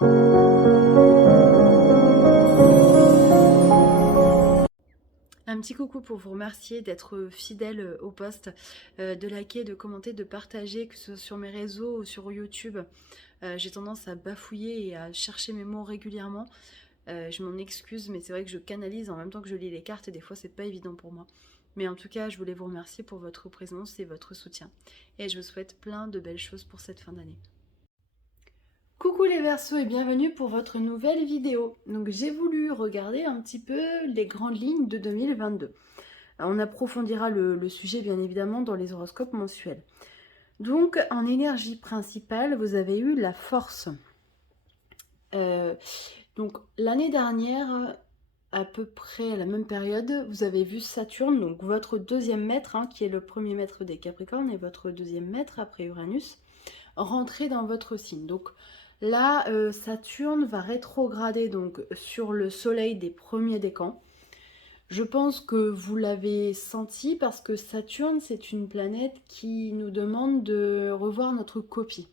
Un petit coucou pour vous remercier d'être fidèle au post, de liker, de commenter, de partager, que ce soit sur mes réseaux ou sur YouTube. J'ai tendance à bafouiller et à chercher mes mots régulièrement. Je m'en excuse, mais c'est vrai que je canalise en même temps que je lis les cartes et des fois c'est pas évident pour moi. Mais en tout cas, je voulais vous remercier pour votre présence et votre soutien. Et je vous souhaite plein de belles choses pour cette fin d'année. Coucou les Verseaux et bienvenue pour votre nouvelle vidéo. Donc j'ai voulu regarder un petit peu les grandes lignes de 2022. On approfondira le sujet bien évidemment dans les horoscopes mensuels. Donc en énergie principale, vous avez eu la force. Donc l'année dernière, à peu près à la même période, vous avez vu Saturne, donc votre deuxième maître, qui est le premier maître des Capricornes et votre deuxième maître après Uranus, rentrer dans votre signe. Donc là, Saturne va rétrograder donc sur le soleil des premiers décans. Je pense que vous l'avez senti parce que Saturne, c'est une planète qui nous demande de revoir notre copie,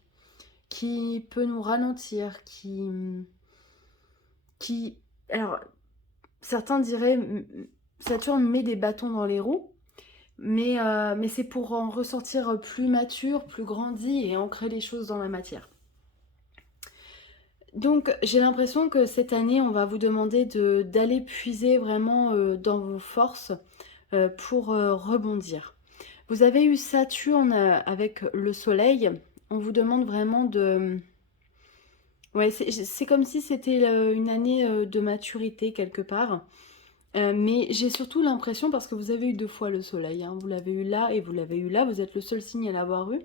qui peut nous ralentir, qui... Alors, certains diraient, Saturne met des bâtons dans les roues, mais c'est pour en ressortir plus mature, plus grandi et ancrer les choses dans la matière. Donc j'ai l'impression que cette année, on va vous demander d'aller puiser vraiment dans vos forces pour rebondir. Vous avez eu Saturne avec le Soleil. On vous demande vraiment de... Ouais, c'est comme si c'était une année de maturité quelque part. Mais j'ai surtout l'impression, parce que vous avez eu deux fois le Soleil, vous l'avez eu là et vous l'avez eu là, vous êtes le seul signe à l'avoir eu.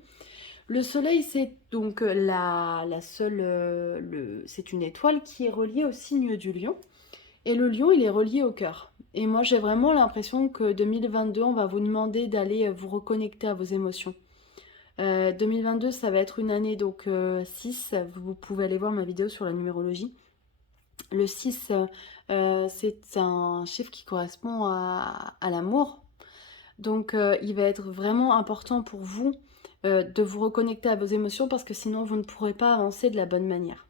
Le Soleil, c'est donc la seule... c'est une étoile qui est reliée au signe du Lion. Et le Lion, il est relié au cœur. Et moi, j'ai vraiment l'impression que 2022, on va vous demander d'aller vous reconnecter à vos émotions. 2022, ça va être une année donc 6. Vous pouvez aller voir ma vidéo sur la numérologie. Le 6, c'est un chiffre qui correspond à l'amour. Donc, il va être vraiment important pour vous de vous reconnecter à vos émotions parce que sinon, vous ne pourrez pas avancer de la bonne manière.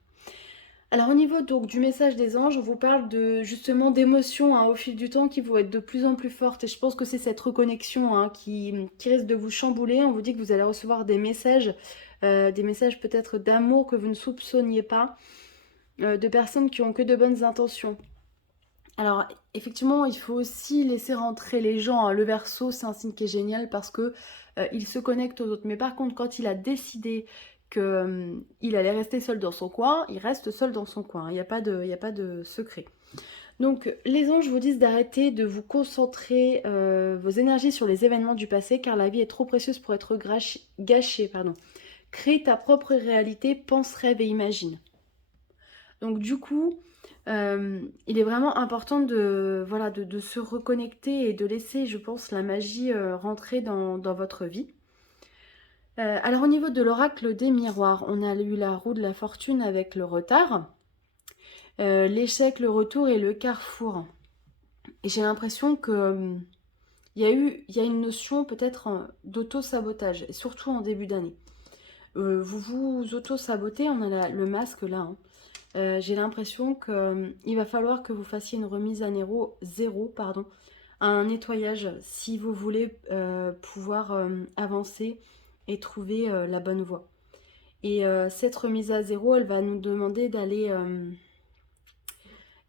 Alors au niveau donc du message des anges, on vous parle de justement d'émotions au fil du temps qui vont être de plus en plus fortes et je pense que c'est cette reconnexion qui risque de vous chambouler. On vous dit que vous allez recevoir des messages peut-être d'amour que vous ne soupçonniez pas, de personnes qui ont que de bonnes intentions. Alors effectivement, il faut aussi laisser rentrer les gens. Le Verseau, c'est un signe qui est génial parce que il se connecte aux autres. Mais par contre, quand il a décidé qu'il allait rester seul dans son coin, il reste seul dans son coin. Il n'y a pas de secret. Donc les anges vous disent d'arrêter de vous concentrer vos énergies sur les événements du passé car la vie est trop précieuse pour être gâchée. Crée ta propre réalité, pense, rêve et imagine. Donc du coup, il est vraiment important de se reconnecter et de laisser, je pense, la magie rentrer dans votre vie. Alors au niveau de l'oracle des miroirs, on a eu la roue de la fortune avec le retard, l'échec, le retour et le carrefour. Et j'ai l'impression que il y a une notion peut-être d'auto-sabotage, et surtout en début d'année. Vous vous auto-sabotez, on a le masque là. J'ai l'impression qu'il va falloir que vous fassiez une remise à zéro, un nettoyage si vous voulez pouvoir avancer et trouver la bonne voie. Et cette remise à zéro, elle va nous demander d'aller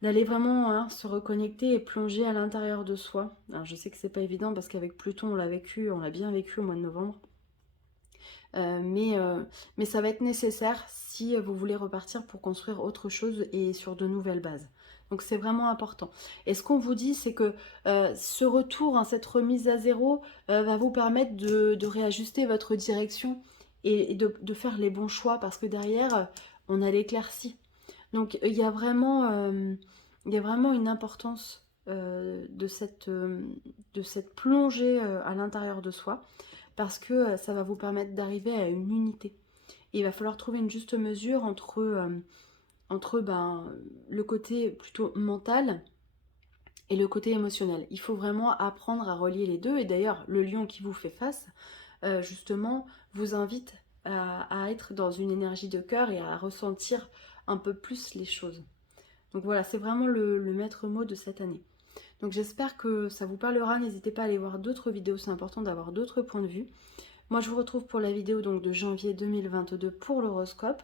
vraiment se reconnecter et plonger à l'intérieur de soi. Alors je sais que c'est pas évident parce qu'avec Pluton, on l'a bien vécu au mois de novembre. Mais ça va être nécessaire si vous voulez repartir pour construire autre chose et sur de nouvelles bases. Donc c'est vraiment important. Et ce qu'on vous dit, c'est que ce retour, cette remise à zéro, va vous permettre de réajuster votre direction et de faire les bons choix parce que derrière, on a l'éclaircie. Donc il y a vraiment une importance de cette plongée à l'intérieur de soi parce que ça va vous permettre d'arriver à une unité. Et il va falloir trouver une juste mesure entre le côté plutôt mental et le côté émotionnel. Il faut vraiment apprendre à relier les deux. Et d'ailleurs, le lion qui vous fait face, justement, vous invite à être dans une énergie de cœur et à ressentir un peu plus les choses. Donc voilà, c'est vraiment le maître mot de cette année. Donc j'espère que ça vous parlera. N'hésitez pas à aller voir d'autres vidéos, c'est important d'avoir d'autres points de vue. Moi je vous retrouve pour la vidéo donc de janvier 2022 pour l'horoscope.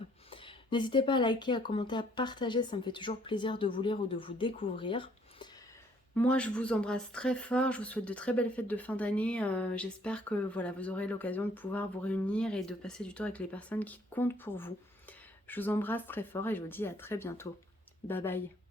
N'hésitez pas à liker, à commenter, à partager, ça me fait toujours plaisir de vous lire ou de vous découvrir. Moi je vous embrasse très fort, je vous souhaite de très belles fêtes de fin d'année. J'espère que voilà, vous aurez l'occasion de pouvoir vous réunir et de passer du temps avec les personnes qui comptent pour vous. Je vous embrasse très fort et je vous dis à très bientôt. Bye bye.